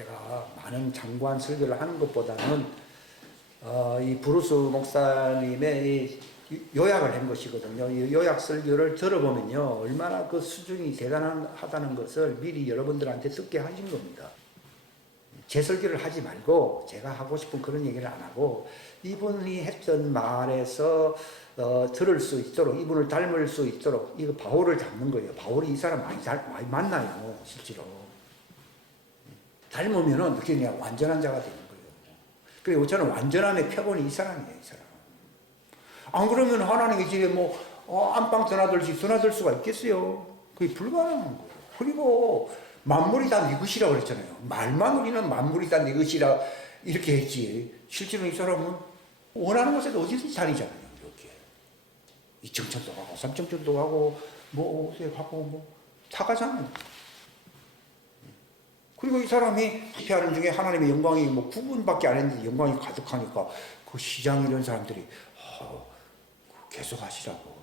제가 많은 장구한 설교를 하는 것보다는 이 브루스 목사님의 요약을 한 것이거든요. 이 요약 설교를 들어보면요, 얼마나 그 수준이 대단하다는 것을 미리 여러분들한테 듣게 하신 겁니다. 제 설교를 하지 말고 제가 하고 싶은 그런 얘기를 안 하고 이분이 했던 말에서 들을 수 있도록, 이분을 닮을 수 있도록 이거 바울을 닮는 거예요. 바울이 이 사람 많이 만나요, 실제로. 닮으면은 어떻게 되냐, 완전한 자가 되는 거예요. 그리고 저는 완전함의 표본이 이 사람이에요, 이 사람. 안 그러면 하나님의 집에 안방 드나들 수가 있겠어요? 그게 불가능한 거예요. 그리고 만물이 다 네 것이라 그랬잖아요. 말만 우리는 만물이 다 네 것이라 이렇게 했지. 실제로 이 사람은 원하는 곳에 어디든지 다니잖아요. 이렇게 2층천도 가고 3층천도 가고 어디에 가고 다 가잖아요. 그리고 이 사람이 피하는 중에 하나님의 영광이 9분밖에 안 했는데 영광이 가득하니까 그 시장 이런 사람들이 계속 하시라고,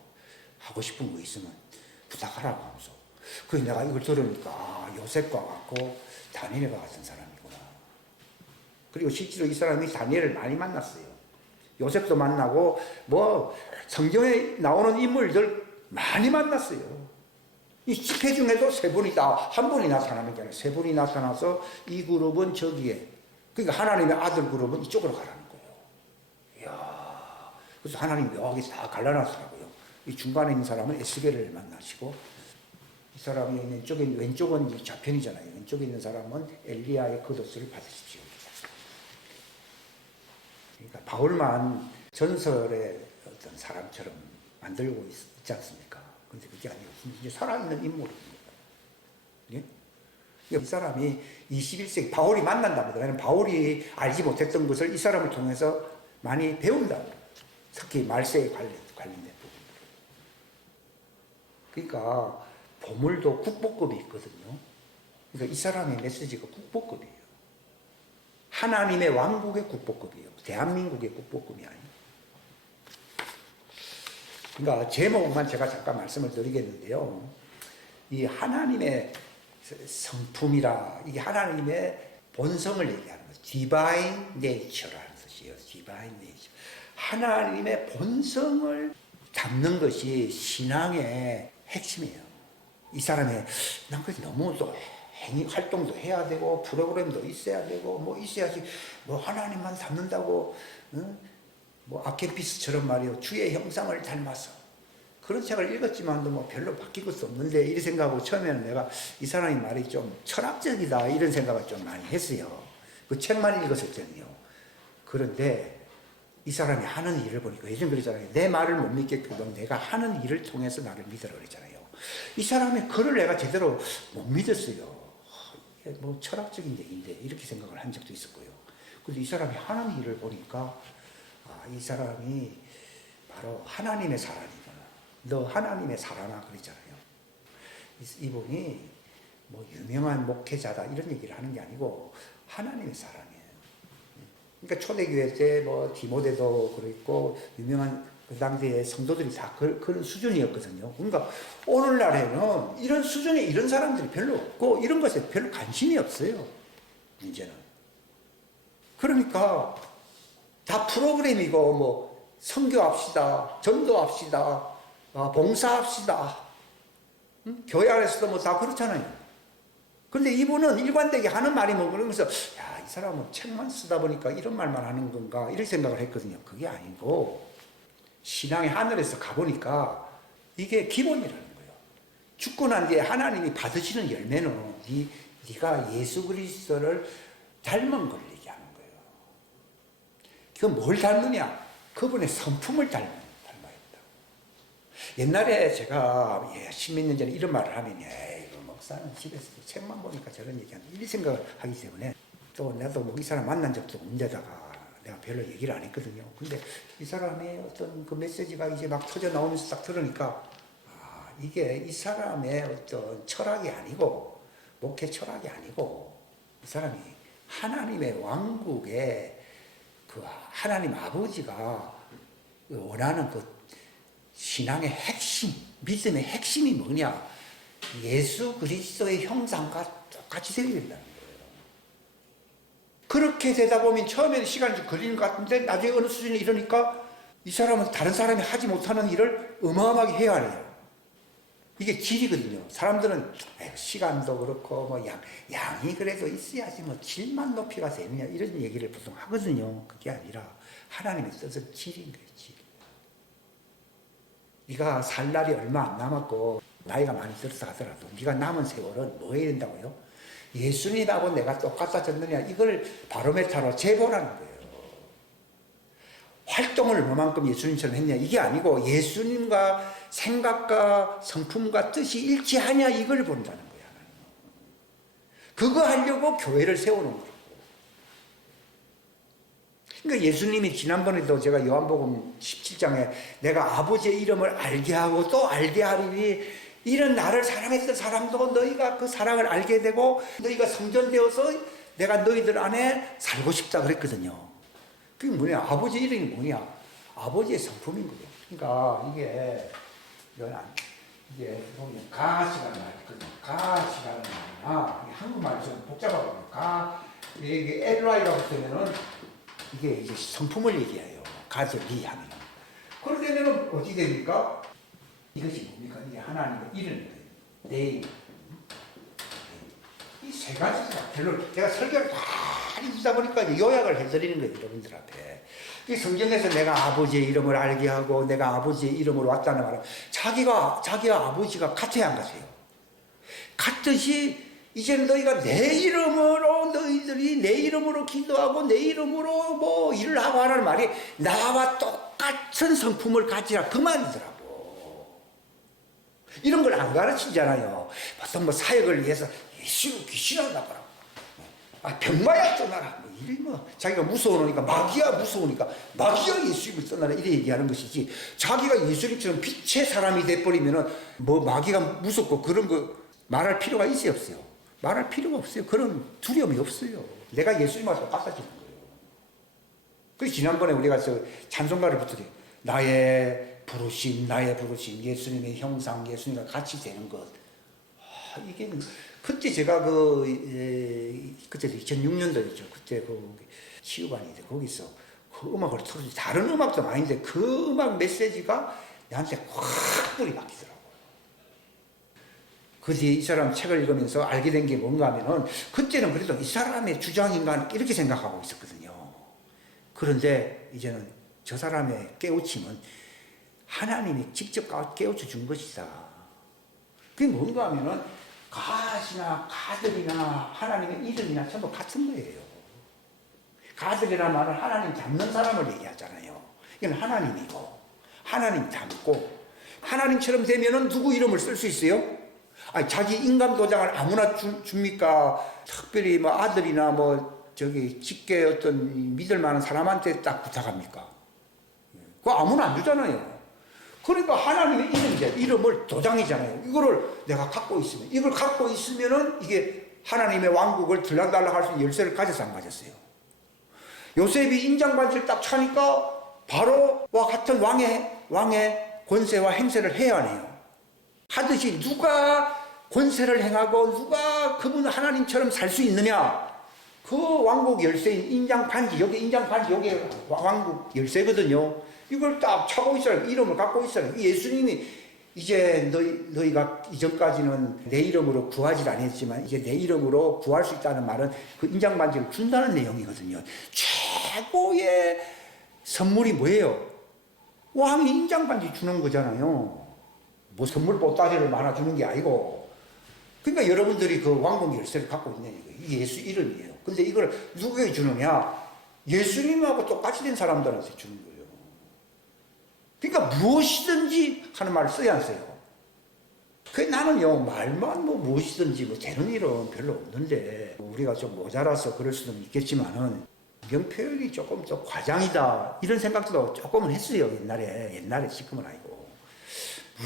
하고 싶은 거 있으면 부탁하라고 하면서. 그래서 내가 이걸 들으니까 요셉과 같고 다니엘과 같은 사람이구나. 그리고 실제로 이 사람이 다니엘을 많이 만났어요. 요셉도 만나고 성경에 나오는 인물들 많이 만났어요. 이 집회 중에도 세 분이다. 한 분이 나타나는 게 아니라 세 분이 나타나서 이 그룹은 저기에, 그러니까 하나님의 아들 그룹은 이쪽으로 가라는 거예요. 이야. 그래서 하나님이 묘하게 다 갈라놨더라고요. 이 중간에 있는 사람은 에스겔을 만나시고, 이 사람이 왼쪽은 좌편이잖아요. 왼쪽에 있는 사람은 엘리야의 겉옷을 받으십시오. 그러니까 바울만 전설의 어떤 사람처럼 만들고 있지 않습니까? 근데 그게 아니고 이제 살아있는 인물입니다. 예? 이 사람이 21세기 바울이 만난답니다. 왜냐하면 바울이 알지 못했던 것을 이 사람을 통해서 많이 배운다고. 특히 말세에 관련된 부분들. 그러니까 보물도 국보급이 있거든요. 그러니까 이 사람의 메시지가 국보급이에요. 하나님의 왕국의 국보급이에요. 대한민국의 국보급이 아니에요. 그러니까 제목만 제가 잠깐 말씀을 드리겠는데요. 이 하나님의 성품이라, 이게 하나님의 본성을 얘기하는 거예요. Divine Nature라는 뜻이에요. Divine Nature. 하나님의 본성을 담는 것이 신앙의 핵심이에요. 이 사람의, 난 그래서 너무 또 활동도 해야 되고, 프로그램도 있어야 되고, 있어야지, 하나님만 닮는다고, 아켄피스처럼 말이요, 주의 형상을 닮아서. 그런 책을 읽었지만도 별로 바뀐 것도 없는데, 이런 생각하고 처음에는 내가 이 사람의 말이 좀 철학적이다, 이런 생각을 좀 많이 했어요. 그 책만 읽었을 때는요. 그런데 이 사람이 하는 일을 보니까, 예전 그랬잖아요. 내 말을 못 믿겠거든. 내가 하는 일을 통해서 나를 믿으라 그랬잖아요. 이 사람의 글을 내가 제대로 못 믿었어요. 이게 철학적인 얘기인데, 이렇게 생각을 한 적도 있었고요. 근데 이 사람이 하는 일을 보니까, 이 사람이 바로 하나님의 사람이구나. 너 하나님의 사람아 그러잖아요. 이분이 유명한 목회자다 이런 얘기를 하는 게 아니고 하나님의 사람이에요. 그러니까 초대교회 때 디모데도 그랬고 유명한 그 당시의 성도들이 다 그런 수준이었거든요. 그러니까 오늘날에는 이런 수준의 이런 사람들이 별로 없고 이런 것에 별로 관심이 없어요. 문제는. 그러니까 다 프로그램이고 선교합시다, 전도합시다, 봉사합시다. 교회 안에서도 다 그렇잖아요. 근데 이분은 일관되게 하는 말이 그러면서 이 사람은 책만 쓰다 보니까 이런 말만 하는 건가 이런 생각을 했거든요. 그게 아니고 신앙의 하늘에서 가보니까 이게 기본이라는 거예요. 죽고 난 뒤에 하나님이 받으시는 열매는 네가 예수 그리스도를 닮은 걸 얘기하는 거예요. 그건 뭘 닮느냐? 그분의 성품을 닮아야 한다. 옛날에 제가 10몇 년 전에 이런 말을 하면 이거 목사는 집에서 책만 보니까 저런 얘기한다 이런 생각을 하기 때문에 또 나도 이 사람 만난 적도 없는데다가 내가 별로 얘기를 안 했거든요. 근데 이 사람의 어떤 그 메시지가 이제 막 터져 나오면서 딱 들으니까 이게 이 사람의 어떤 철학이 아니고 목회 철학이 아니고 이 사람이 하나님의 왕국의 그 하나님 아버지가 원하는 그 신앙의 핵심, 믿음의 핵심이 뭐냐? 예수 그리스도의 형상과 똑같이 되어야 된다는 거예요. 그렇게 되다 보면 처음에는 시간이 좀 걸리는 것 같은데 나중에 어느 수준에 이르니까 이 사람은 다른 사람이 하지 못하는 일을 어마어마하게 해야 하네요. 이게 질이거든요. 사람들은 시간도 그렇고 뭐 양이 그래도 있어야지 뭐 질만 높이가 되느냐 이런 얘기를 보통 하거든요. 그게 아니라 하나님의 뜻은 질인 거예요. 질. 네가 살 날이 얼마 안 남았고 나이가 많이 들었다 하더라도 네가 남은 세월은 뭐 해야 된다고요? 예수님하고 내가 똑같아졌느냐 이걸 바로메타로 재보라는 거예요. 활동을 얼마만큼 예수님처럼 했냐 이게 아니고 예수님과 생각과 성품과 뜻이 일치하냐 이걸 본다는 거야. 그거 하려고 교회를 세우는 거예요. 그러니까 예수님이 지난번에도 제가 요한복음 17장에 내가 아버지의 이름을 알게 하고 또 알게 하리니 이런 나를 사랑했던 사람도 너희가 그 사랑을 알게 되고 너희가 성전되어서 내가 너희들 안에 살고 싶다 그랬거든요. 그게 뭐냐? 아버지 이름이 뭐냐? 아버지의 성품인 거죠. 그러니까 이게 보면 가시라는 말이 있거든요. 가시라는 말이나 한국말 좀 복잡하거든요. 이게 엘라이라고 쓰면은 이게 이제 성품을 얘기해요. 가족이 하면. 그러면은 어떻게 됩니까? 이것이 뭡니까? 이게 하나님의 이름이에요. 내 이름. 이 세 가지가 별로 제가 설교를 많이 듣다 보니까 요약을 해드리는 거예요. 여러분들 앞에. 이 성경에서 내가 아버지의 이름을 알게 하고 내가 아버지의 이름으로 왔다는 말은 자기와 아버지가 같아야 한 것이에요. 같듯이 이제는 너희가 내 이름으로 너희들이 내 이름으로 기도하고 내 이름으로 뭐 일을 하고 하라는 말이 나와 똑같은 성품을 가지라 그 말이더라고. 이런 걸 안 가르치잖아요. 보통 뭐 사역을 위해서 예수 귀신을 나가라. 병마야 떠나라. 자기가 무서우니까 마귀야 무서우니까 마귀야 예수님을 떠나라 이래 얘기하는 것이지 자기가 예수님처럼 빛의 사람이 돼버리면은 뭐 마귀가 무섭고 그런 거 말할 필요가 있어요 없어요? 말할 필요가 없어요. 그런 두려움이 없어요. 내가 예수님하고 똑같아지는 거예요. 그래서 지난번에 우리가 찬송가를 붙들어요. 나의 부르심 예수님의 형상 예수님과 같이 되는 것. 이게 그때 제가 그때 2006년도였죠. 그때 치유관인데 거기서 그 음악을 틀어주지 다른 음악도 많은데 그 음악 메시지가 나한테 확 뿌리 박히더라고요. 그 뒤에 이 사람 책을 읽으면서 알게 된 게 뭔가 하면은 그때는 그래도 이 사람의 주장인가 이렇게 생각하고 있었거든요. 그런데 이제는 저 사람의 깨우침은 하나님이 직접 깨우쳐 준 것이다. 그게 뭔가 하면은 가시나 가들이나 하나님의 이름이나 전부 같은 거예요. 가들이라는 말은 하나님 닮는 사람을 얘기하잖아요. 이건 하나님이고 하나님 닮고 하나님처럼 되면은 누구 이름을 쓸 수 있어요? 아니, 자기 인감 도장을 아무나 줍니까? 특별히 뭐 아들이나 직계 어떤 믿을 만한 사람한테 딱 부탁합니까? 그거 아무나 안 주잖아요. 그러니까 하나님의 이름을 도장이잖아요. 이거를 내가 갖고 있으면, 이걸 갖고 있으면은 이게 하나님의 왕국을 들락달락 할 수 있는 열쇠를 가져서 안 가졌어요. 요셉이 인장반지를 딱 차니까 바로와 같은 왕의 권세와 행세를 해야 하네요. 하듯이 누가 권세를 행하고 누가 그분 하나님처럼 살 수 있느냐? 그 왕국 열쇠인 인장반지, 여기 인장반지, 여기 왕국 열쇠거든요. 이걸 딱 차고 있어요. 이름을 갖고 있어요. 예수님이 이제 너희가 이전까지는 내 이름으로 구하지 않았지만 이제 내 이름으로 구할 수 있다는 말은 그 인장반지를 준다는 내용이거든요. 최고의 선물이 뭐예요? 왕이 인장반지 주는 거잖아요. 뭐 선물 보따리를 많아 주는 게 아니고. 그러니까 여러분들이 그 왕국 열쇠를 갖고 있는 거예요. 이게 예수 이름이에요. 근데 이걸 누구에게 주느냐? 예수님하고 똑같이 된 사람들한테 주는 거예요. 그러니까 무엇이든지 하는 말을 써야 안 써요. 나는요, 말만 무엇이든지 되는 일은 별로 없는데, 우리가 좀 모자라서 그럴 수는 있겠지만은, 명표현이 조금 더 과장이다. 이런 생각도 조금은 했어요. 옛날에 지금은 아니고.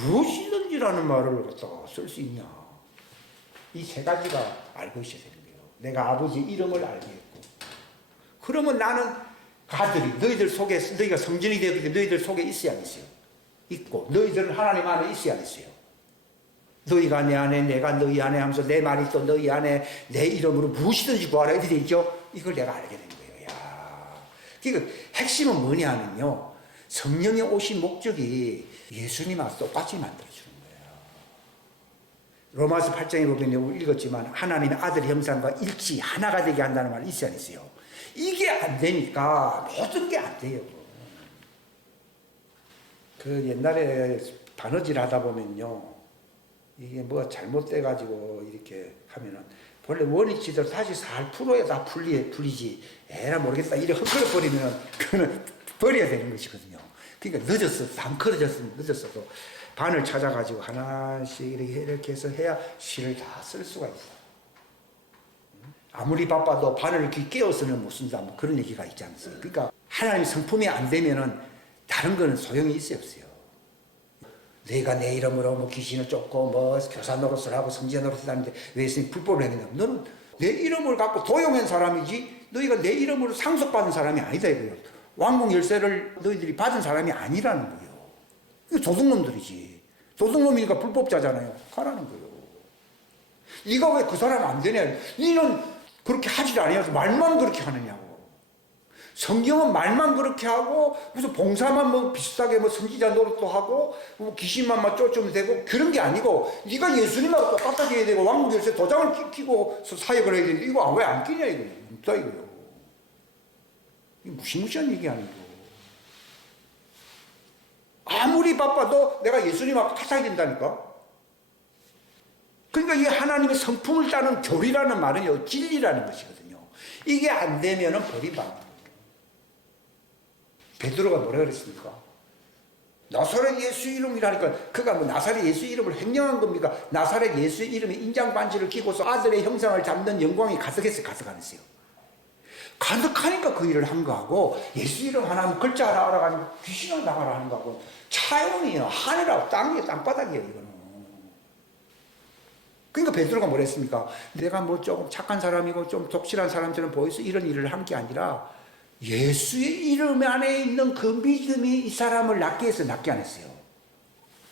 무엇이든지라는 말을 갖다가 쓸 수 있냐. 이 세 가지가 알고 있어야 되는 거예요. 내가 아버지 이름을 알게 했고. 그러면 나는 가들이 너희들 속에 너희가 성전이 되었기 때문에 너희들 속에 있어야 하겠어요. 있고 너희들은 하나님 안에 있어야 하겠어요. 너희가 내 안에 내가 너희 안에 하면서 내 말이 또 너희 안에 내 이름으로 무엇이든지 구하라 이렇게 되어 있죠. 이걸 내가 알게 된 거예요. 야, 그러니까 핵심은 뭐냐 하면요, 성령이 오신 목적이 예수님하고 똑같이 만들어주는 거예요. 로마서 8장에 보면 읽었지만 하나님의 아들 형상과 일치 하나가 되게 한다는 말이 있어야 했어요. 이게 안 되니까 모든 게 안 돼요. 그 옛날에 바느질 하다 보면요, 이게 뭐 잘못돼가지고 이렇게 하면은 원래 원위치대로 다시 살 풀어야 다 풀리지. 에라 모르겠다 이렇게 헝클어 버리면 그거는 버려야 되는 것이거든요. 그러니까 늦었어도 바늘 찾아가지고 하나씩 이렇게 해서 해야 실을 다 쓸 수가 있어. 아무리 바빠도 바늘을 끼워서는 못 쓴다, 뭐 그런 얘기가 있지 않습니까? 그러니까 하나님 성품이 안 되면은 다른 거는 소용이 있어요, 없어요. 내가 내 이름으로 뭐 귀신을 쫓고 뭐 교사 노릇을 하고 성지자 노릇을 하는데 왜 예수님 불법을 행했냐? 너는 내 이름을 갖고 도용한 사람이지 너희가 내 이름으로 상속받은 사람이 아니다 이거예요. 왕궁 열쇠를 너희들이 받은 사람이 아니라는 거예요. 이거 도둑놈들이지. 도둑놈이니까 불법자잖아요. 가라는 거예요. 네가 왜 그 사람 안 되냐? 너는 그렇게 하질 아니어서 말만 그렇게 하느냐고. 성경은 말만 그렇게 하고 무슨 봉사만 뭐 비슷하게 뭐 선지자 노릇도 하고 뭐 귀신만 막 쫓으면 되고 그런 게 아니고 네가 예수님하고 똑같이 해야 되고 왕국 열쇠 도장을 끼고 사역을 해야 되는데 이거 왜 안 끼냐 이거예요. 없다 이거요. 이게 무시무시한 얘기 아니고. 아무리 바빠도 내가 예수님하고 같이 해야 된다니까. 그러니까 이 하나님의 성품을 따는 교리라는 말은요, 진리라는 것이거든요. 이게 안 되면은 버림받는. 베드로가 뭐라 그랬습니까? 나사렛 예수 이름이라니까 그가 뭐 나사렛 예수 이름을 횡령한 겁니까? 나사렛 예수 이름에 인장 반지를 끼고서 아들의 형상을 잡는 영광이 가득했어요, 가득 안 했어요. 가득하니까 그 일을 한 거하고 예수 이름 하나 글자 하나 알아가지고 귀신을 나가라 하는 거하고 차원이에요. 하늘하고 땅이에요, 땅바닥이에요, 이거는. 그러니까 베드로가 뭐라 했습니까? 내가 뭐 조금 착한 사람이고 좀 독실한 사람처럼 보여서 이런 일을 한 게 아니라 예수의 이름 안에 있는 그 믿음이 이 사람을 낫게 해서 낫게 안 했어요.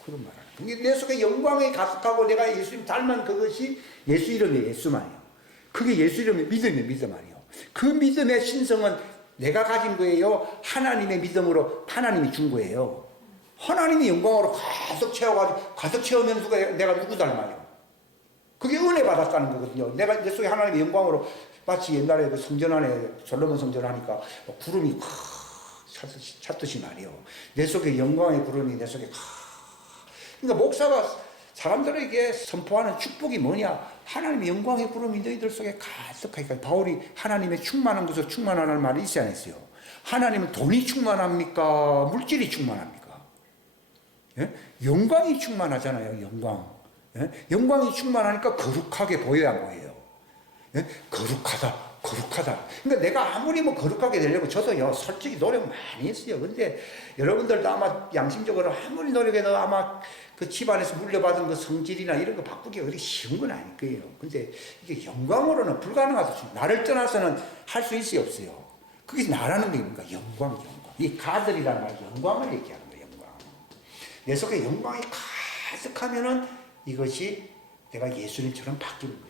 그런 말을. 내 속에 영광이 가득하고 내가 예수님 닮은 그것이 예수 이름의 예수만이에요. 그게 예수 이름의 믿음의 믿음 아니에요. 그 믿음의 신성은 내가 가진 거예요. 하나님의 믿음으로 하나님이 준 거예요. 하나님이 영광으로 가득 채워가지고 가득 채우면 내가 누구 닮아요? 그게 은혜 받았다는 거거든요. 내가 내 속에 하나님의 영광으로 마치 옛날에 그 성전 안에 솔로몬 성전 하니까 구름이 찼듯이 말이에요. 내 속에 영광의 구름이 내 속에 그러니까 목사가 사람들에게 선포하는 축복이 뭐냐? 하나님의 영광의 구름이 너희들 속에 가득하니까 바울이 하나님의 충만한 것으로 충만하라는 말이 있지 않았어요. 하나님은 돈이 충만합니까? 물질이 충만합니까? 예? 영광이 충만하잖아요. 영광. 예? 영광이 충만하니까 거룩하게 보여야 보여요. 예? 거룩하다. 그러니까 내가 아무리 뭐 거룩하게 되려고 저도요, 솔직히 노력 많이 했어요. 근데 여러분들도 아마 양심적으로 아무리 노력해도 아마 그 집안에서 물려받은 그 성질이나 이런 거 바꾸기가 그렇게 쉬운 건 아닐 거예요. 근데 이게 영광으로는 불가능하죠. 나를 떠나서는 할 수 있어요, 없어요? 그게 나라는 게 뭔가 영광. 이 가들이라는 말, 영광을 얘기하는 거예요, 영광. 내 속에 영광이 가득하면은 이것이 내가 예수님처럼 바뀌는 거예요.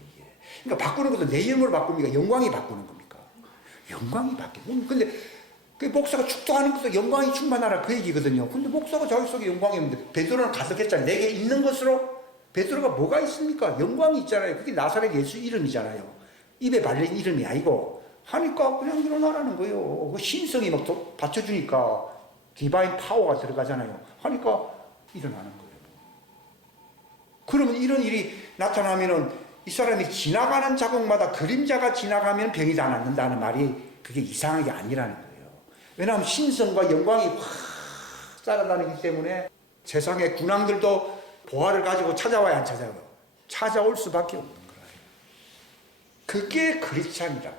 그러니까 바꾸는 것도 내 이름으로 바꿉니까? 영광이 바꾸는 겁니까? 영광이 바뀌는. 근데 그 목사가 축도하는 것도 영광이 충만하라 그 얘기거든요. 근데 목사가 자기 속에 영광이 없는데 베드로는 가득했잖아요. 내게 있는 것으로 베드로가 뭐가 있습니까? 영광이 있잖아요. 그게 나사렛 예수 이름이잖아요. 입에 발린 이름이 아니고 하니까 그냥 일어나라는 거예요. 그 신성이 막 받쳐주니까 디바인 파워가 들어가잖아요. 하니까 일어나는 거예요. 그러면 이런 일이 나타나면은 이 사람이 지나가는 자국마다 그림자가 지나가면 병이 다 낫는다는 말이 그게 이상한 게 아니라는 거예요. 왜냐하면 신성과 영광이 확 따라다니기 때문에 세상의 군왕들도 보화를 가지고 찾아와야 안 찾아와요? 찾아올 수밖에 없는 거예요. 그게 크리스찬이라고.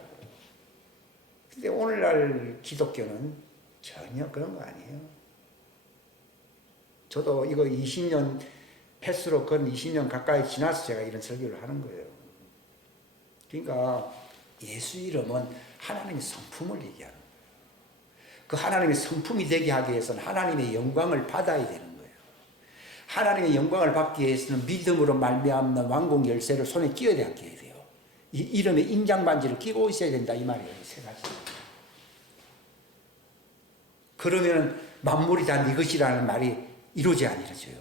근데 오늘날 기독교는 전혀 그런 거 아니에요. 저도 이거 20년 패스로 건 20년 가까이 지나서 제가 이런 설교를 하는 거예요. 그러니까 예수 이름은 하나님의 성품을 얘기하는 거예요. 그 하나님의 성품이 되게 하기 위해서는 하나님의 영광을 받아야 되는 거예요. 하나님의 영광을 받기 위해서는 믿음으로 말미암는 왕궁 열쇠를 손에 끼워야 돼요. 이 이름에 인장반지를 끼고 있어야 된다 이 말이에요. 세 가지. 그러면 만물이 다 네 것이라는 말이 이루어지 안 이루어져요.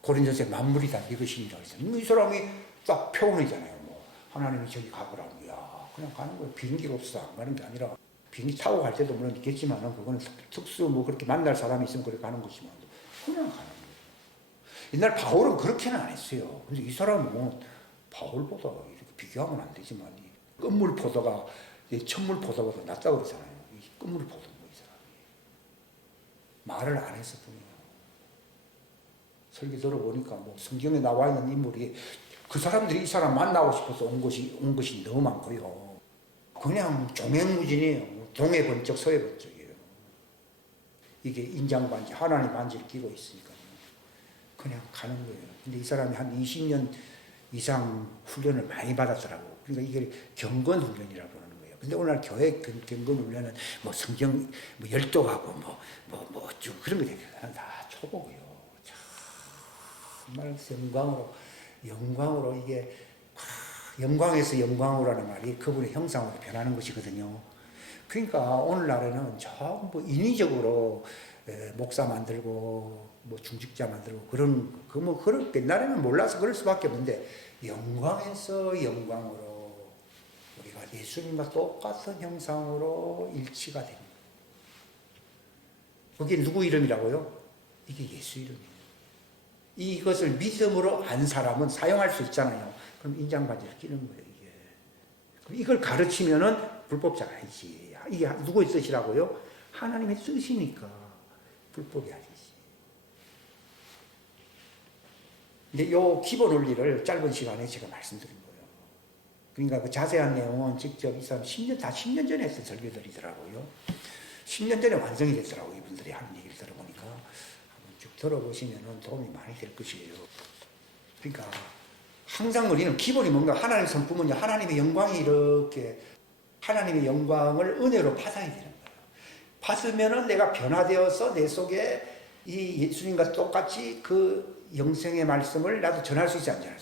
고린도서에 만물이 다 네 것이라고 했어요. 이 사람이 딱 표현이잖아요. 뭐 하나님이 저기 가보라고. 야, 그냥 가는 거예요. 비행기가 없어서 안 가는 게 아니라 비행기 타고 갈 때도 물론 있겠지만은 그거는 특수 뭐 그렇게 만날 사람이 있으면 그렇게 가는 거지만 그냥 가는 거예요. 옛날 바울은 그렇게는 안 했어요. 근데 이 사람은 뭐 바울보다 이렇게 비교하면 안 되지만 이 끝물 포도가 천물 포도보다 낫다고 그러잖아요. 이 끝물 포도 뭐 이 사람이 말을 안 했을 뿐이에요. 설교 들어보니까 뭐 성경에 나와 있는 인물이 그 사람들이 이 사람 만나고 싶어서 온 것이 너무 많고요. 그냥 종횡무진이에요. 동해 번쩍 서해 번쩍이에요. 이게 인장반지 하나님 반지를 끼고 있으니까요. 그냥 가는 거예요. 근데 이 사람이 한 20년 이상 훈련을 많이 받았더라고. 그러니까 이게 경건 훈련이라고 그러는 거예요. 근데 오늘 교회 경건 훈련은 뭐 성경 뭐 열독하고 쭉 그런 거 되게 다 초보고요. 정말 영광으로 이게 영광에서 영광으로라는 말이 그분의 형상으로 변하는 것이거든요. 그러니까 오늘날에는 전부 인위적으로 목사 만들고 뭐 중직자 만들고 그런 옛날에는 몰라서 그럴 수밖에 없는데 영광에서 영광으로 우리가 예수님과 똑같은 형상으로 일치가 됩니다. 그게 누구 이름이라고요? 이게 예수 이름이에요. 이것을 믿음으로 안 사람은 사용할 수 있잖아요. 그럼 인장반지를 끼는 거예요, 이게. 그럼 이걸 가르치면은 불법자가 아니지. 이게 누구의 뜻이라고요? 하나님의 뜻이니까 불법이 아니지. 근데 요 기본 원리를 짧은 시간에 제가 말씀드린 거예요. 그러니까 그 자세한 내용은 직접 이 사람 10년 전에 했던 설교들이더라고요. 10년 전에 완성이 됐더라고요. 이분들이 하는 얘기를 들어보니까. 한번 쭉 들어보시면 도움이 많이 될 것이에요. 그러니까 항상 우리는 기본이 뭔가 하나님 성품은요. 하나님의 영광이 이렇게 하나님의 영광을 은혜로 받아야 되는 거예요. 받으면은 내가 변화되어서 내 속에 이 예수님과 똑같이 그 영생의 말씀을 나도 전할 수 있지 않잖아요.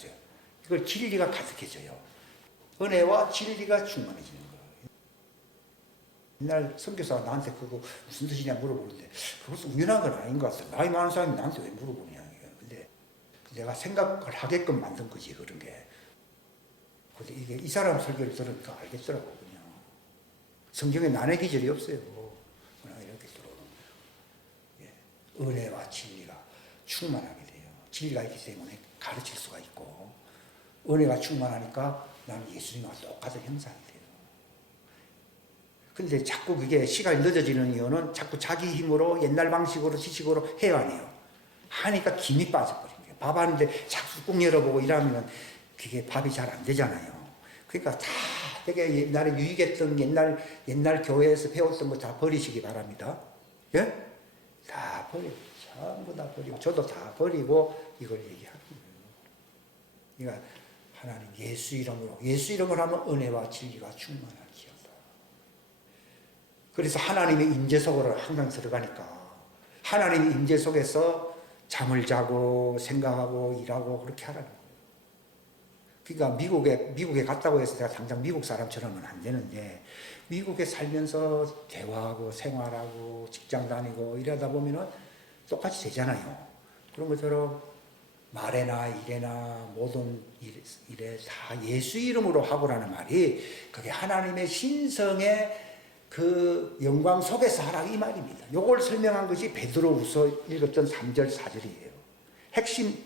이걸 진리가 가득해져요. 은혜와 진리가 충만해지는 거예요. 옛날 선교사가 나한테 그거 무슨 뜻이냐 물어보는데 그것은 우연한 건 아닌 것 같아요. 나이 많은 사람이 나한테 왜 물어보냐. 근데 내가 생각을 하게끔 만든 거지 그런 게. 근데 이게 이 사람 설교를 들으니까 알겠더라고 그냥. 성경에 난의 기절이 없어요. 그냥 이렇게 들어오는 거예요. 예. 은혜와 진리가 충만하게 돼요. 진리가 있기 때문에 가르칠 수가 있고 은혜가 충만하니까 나는 예수님과 똑같은 형상이 돼요. 근데 자꾸 그게 시간이 늦어지는 이유는 자꾸 자기 힘으로 옛날 방식으로 지식으로 해야 하네요. 하니까 김이 빠져버린 거예요. 밥 하는데 자꾸 꾹 열어보고 이러면 그게 밥이 잘 안 되잖아요. 그러니까 다 되게 옛날에 유익했던 옛날 교회에서 배웠던 거 다 버리시기 바랍니다. 예? 다 버리고 전부 다 버리고 저도 다 버리고 이걸 얘기하는 거예요. 그러니까 하나님 예수 이름으로 하면 은혜와 진리가 충만할지어다. 그래서 하나님의 임재 속으로 항상 들어가니까 하나님의 임재 속에서 잠을 자고 생각하고 일하고 그렇게 하라는 거예요. 그러니까 미국에 갔다고 해서 내가 당장 미국 사람처럼은 안 되는데 미국에 살면서 대화하고 생활하고 직장 다니고 이러다 보면은 똑같이 되잖아요. 그런 것처럼 말에나 일에나 모든 일에 다 예수 이름으로 하고라는 말이 그게 하나님의 신성의 그 영광 속에서 하라 이 말입니다. 요걸 설명한 것이 베드로후서 읽었던 3절 4절이에요. 핵심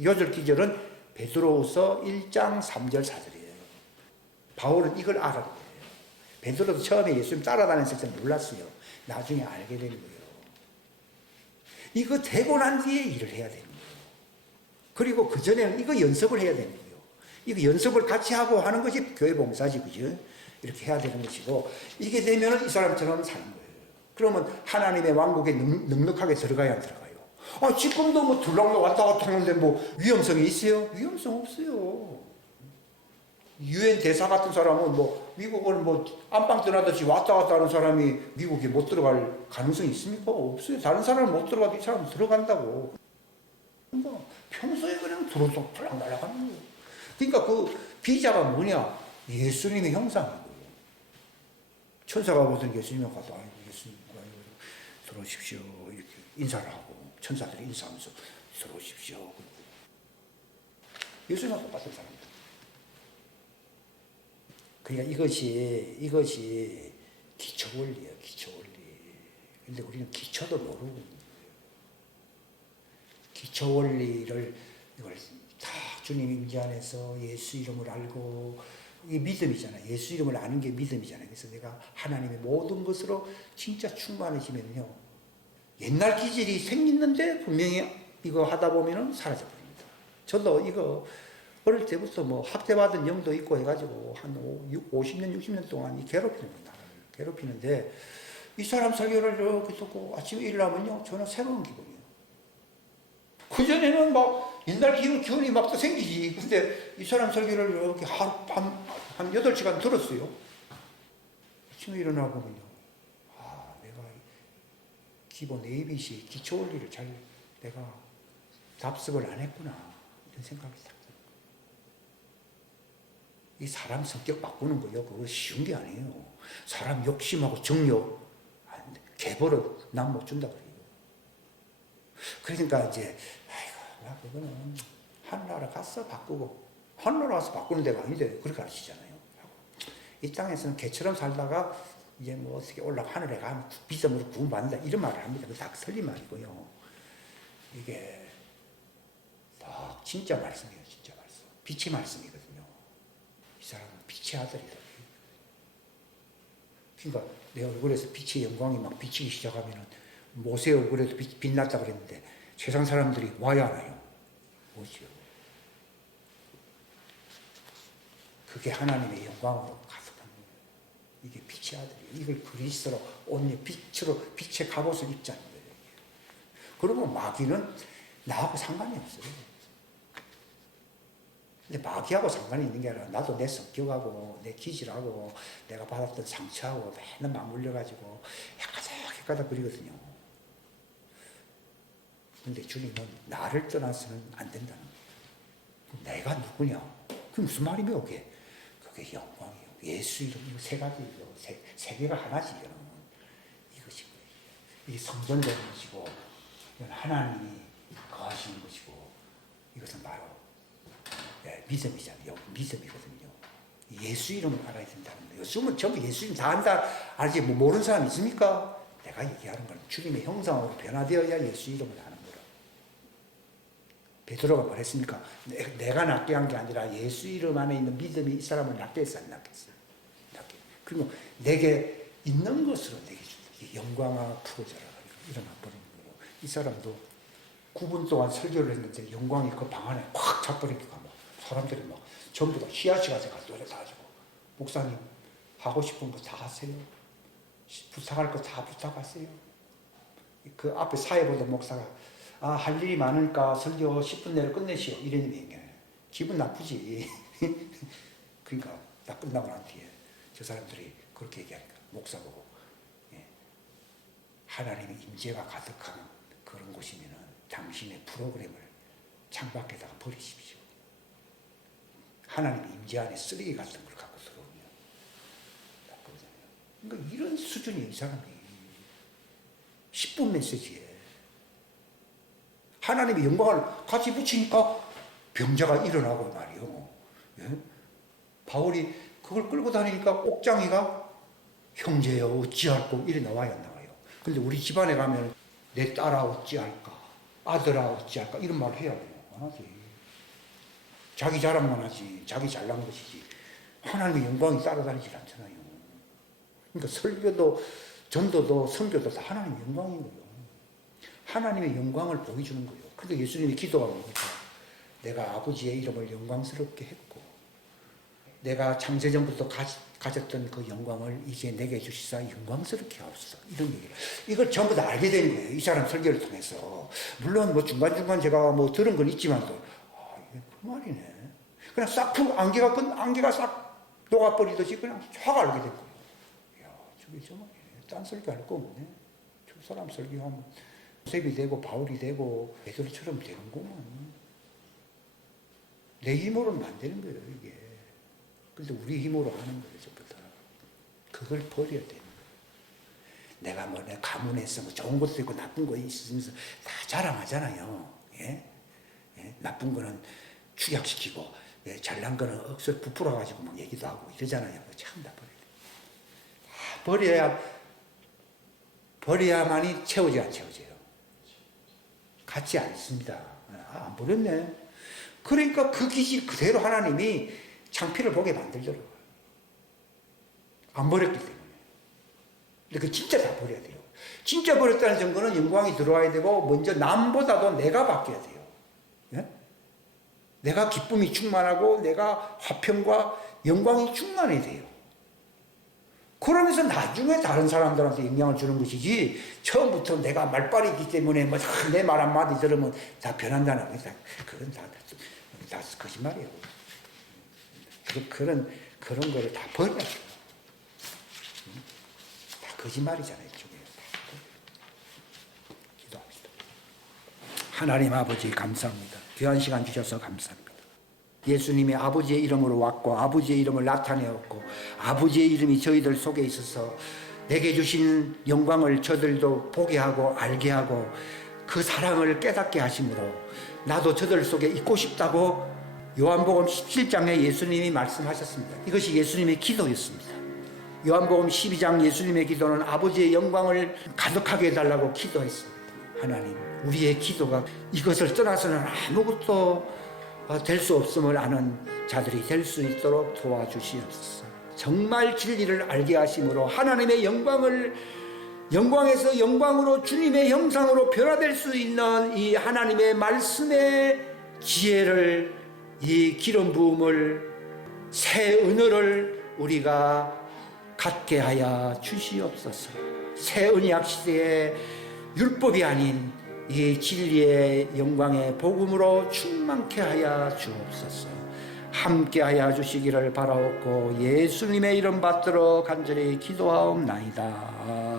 요절 기절은 베드로후서 1장 3절 4절이에요. 바울은 이걸 알았는 거예요. 베드로도 처음에 예수님 따라다녔을 때 몰랐어요. 나중에 알게 된 거예요. 이거 되고 난 뒤에 일을 해야 되는 거예요. 그리고 그 전에는 이거 연습을 해야 되는 거예요. 이거 연습을 같이 하고 하는 것이 교회 봉사지, 그죠? 이렇게 해야 되는 것이고, 이게 되면은 이 사람처럼 사는 거예요. 그러면 하나님의 왕국에 넉넉하게 들어가야 안 들어가요. 지금도 뭐 둘랑도 왔다 갔다 하는데 뭐 위험성이 있어요? 위험성 없어요. 유엔 대사 같은 사람은 뭐 미국은 뭐 안방 떠나듯이 왔다 갔다 하는 사람이 미국에 못 들어갈 가능성이 있습니까? 없어요. 다른 사람은 못 들어가도 이 사람은 들어간다고. 뭐 평소에 그냥 들어서 펄랑 날아가는 거예요. 그러니까 그 비자가 뭐냐? 예수님의 형상이고요. 천사가 보던 예수님을 가서 예수님 들어오십시오 이렇게 인사를 하고 천사들이 인사하면서 들어오십시오. 예수님과 똑같은 사람입니다. 그러니까 이것이 기초 원리예요. 기초 원리. 근데 우리는 기초도 모르고 있는 거예요. 기초 원리를 이걸 다 주님 임재 안에서 예수 이름을 알고 이게 믿음이잖아요. 예수 이름을 아는 게 믿음이잖아요. 그래서 내가 하나님의 모든 것으로 진짜 충만해지면요. 옛날 기질이 생기는데 분명히 이거 하다 보면은 사라져 버립니다. 저도 이거 어릴 때부터 뭐 학대받은 영도 있고 해가지고 한 50년, 60년 동안 이 괴롭히는 나를 괴롭히는데 이 사람 설교를 이렇게 듣고 아침에 일어나면요. 저는 새로운 기분이에요. 그전에는 막 옛날 기운이 막 또 생기지. 근데 이 사람 설교를 이렇게 한 8시간 들었어요. 아침에 일어나 보면요. 아, 내가 기본 ABC, 기초 원리를 잘 내가 답습을 안 했구나. 이런 생각이 딱 들어요. 이 사람 성격 바꾸는 거요. 그거 쉬운 게 아니에요. 사람 욕심하고 정욕, 개버릇 난 못 준다 그래요. 그러니까 이제 아이고 나 그거는 하늘나라 가서 바꾸고 하늘나라 가서 바꾸는 데가 아닌데 그렇게 가르치잖아요. 이 땅에서는 개처럼 살다가 이제 뭐 어떻게 올라가 하늘에 가면 비섬으로 구원받는다 이런 말을 합니다. 그거 다 틀린 말이고요. 이게 다 진짜 말씀이에요. 진짜 말씀. 빛의 말씀이거든요. 이 사람은 빛의 아들이다. 그러니까 내 얼굴에서 빛의 영광이 막 비치기 시작하면은 모세 얼굴에도 빛났다 그랬는데 세상 사람들이 와야 하나요? 오지요. 그게 하나님의 영광으로 가득한 거예요. 이게 빛의 아들이에요. 이걸 그리스도로 온유 빛으로 빛의 갑옷을 입자는 거예요. 그러면 마귀는 나하고 상관이 없어요. 근데 마귀하고 상관이 있는 게 아니라 나도 내 성격하고 내 기질하고 내가 받았던 상처하고 맨날 맞물려가지고 헷가닥 그리거든요. 근데 주님은 나를 떠나서는 안 된다는 거예요. 내가 누구냐? 그게 무슨 말이며 그게? 그게 영광이에요. 예수 이름 이거 세 가지예요. 세 개가 하나지 여러분. 이것이 이게 성전되는 것이고 이건 하나님이 거하시는 것이고 이것은 바로 믿음이잖아요. 믿음이거든요. 예수 이름을 알아야 된다는 거예요. 요즘은 전부 예수 이름 다 안다 알지 뭐 모르는 사람 있습니까? 내가 얘기하는 건 주님의 형상으로 변화되어야 예수 이름을 아는 거라. 베드로가 말했습니까? 내가 낫게 한 게 아니라 예수 이름 안에 있는 믿음이 이 사람을 낫게 해서 안 낫게 했어요. 그리고 내게 있는 것으로 내게 준다. 영광아 풀어져라. 일어나 버리는 거예요. 이 사람도 9분 동안 설교를 했는데 영광이 그 방 안에 확 차버리니까 뭐 사람들이 막 전부 다 희야시가 돼가 노래 다 하시고 목사님 하고 싶은 거 다 하세요. 부탁할 거 다 부탁하세요. 그 앞에 사회 보던 목사가 할 일이 많으니까 설교 10분 내로 끝내시오. 이런 얘기해. 기분 나쁘지. 그러니까 다 끝나고 난 뒤에 저 사람들이 그렇게 얘기하니까 목사 보고 하나님의 임재가 가득한 그런 곳이면은 당신의 프로그램을 창밖에다가 버리십시오. 하나님의 임재 안에 쓰레기 같은 걸 갖고 들어오면 나쁘잖아요. 그러니까 이런 수준이 이 사람이 10분 메시지에 하나님의 영광을 같이 붙이니까 병자가 일어나고 말이요. 예? 바울이 그걸 끌고 다니니까 옥장이가 형제여 어찌할꼬 이래 나와야 안 나와요. 근데 우리 집안에 가면 내 딸아 어찌할까 아들아 어찌할까 이런 말을 해야 돼요. 안 하지. 자기 자랑만 하지 자기 잘난 것이지 하나님의 영광이 따라다니질 않잖아요. 그러니까 설교도 전도도 선교도 다 하나님의 영광인 거예요. 하나님의 영광을 보여주는 거예요. 근데 예수님이 기도가 뭡니까? 내가 아버지의 이름을 영광스럽게 했고 내가 창세전부터 가졌던 그 영광을 이제 내게 주시사 영광스럽게 하옵소서. 이런 얘기를. 이걸 전부 다 알게 된 거예요. 이 사람 설교를 통해서. 물론 뭐 중간중간 제가 뭐 들은 건 있지만도, 이게 그 말이네. 그냥 싹 안개가 싹 녹아버리듯이 그냥 확 알게 된 거예요. 이야, 저게 저 말이네. 딴 설교 할 거 없네. 저 사람 설교하면 요셉이 되고 바울이 되고 베드로처럼 되는구만. 내 힘으로는 안 되는 거예요, 이게. 근데 우리 힘으로 하는 거예요, 전부 다. 그걸 버려야 돼요. 내가 뭐 내 가문에서 뭐 좋은 것도 있고 나쁜 거 있으면서 다 자랑하잖아요. 예? 예? 나쁜 거는 축약시키고, 예? 잘난 거는 억수로 부풀어가지고 막 얘기도 하고 이러잖아요. 참 다 버려야 돼. 버려야만이 채워져야 안 채워져요. 같지 않습니다. 안 버렸네. 그러니까 그 기질 그대로 하나님이 창피를 보게 만들더라고요. 안 버렸기 때문에. 근데 그 진짜 다 버려야 돼요. 진짜 버렸다는 증거는 영광이 들어와야 되고, 먼저 남보다도 내가 바뀌어야 돼요. 예? 내가 기쁨이 충만하고, 내가 화평과 영광이 충만해야 돼요. 그러면서 나중에 다른 사람들한테 영향을 주는 것이지, 처음부터 내가 말빨이기 때문에 뭐 내 말 한마디 들으면 다 변한다는 거다. 그건 다 거짓말이에요. 그런 거를 다 버려야 돼요. 다 거짓말이잖아요, 이쪽에. 기도합시다. 하나님 아버지 감사합니다. 귀한 시간 주셔서 감사합니다. 예수님이 아버지의 이름으로 왔고, 아버지의 이름을 나타내었고, 아버지의 이름이 저희들 속에 있어서 내게 주신 영광을 저들도 보게 하고 알게 하고, 그 사랑을 깨닫게 하심으로 나도 저들 속에 있고 싶다고 요한복음 17장에 예수님이 말씀하셨습니다. 이것이 예수님의 기도였습니다. 요한복음 12장 예수님의 기도는 아버지의 영광을 가득하게 해달라고 기도했습니다. 하나님, 우리의 기도가 이것을 떠나서는 아무것도 될 수 없음을 아는 자들이 될 수 있도록 도와주시옵소서. 정말 진리를 알게 하심으로 하나님의 영광에서 영광으로 주님의 형상으로 변화될 수 있는 이 하나님의 말씀의 지혜를, 이 기름 부음을, 새 은혜를 우리가 갖게 하여 주시옵소서. 새 언약 시대에 율법이 아닌 이 진리의 영광의 복음으로 충만케 하여 주옵소서. 함께 하여 주시기를 바라옵고 예수님의 이름 받들어 간절히 기도하옵나이다.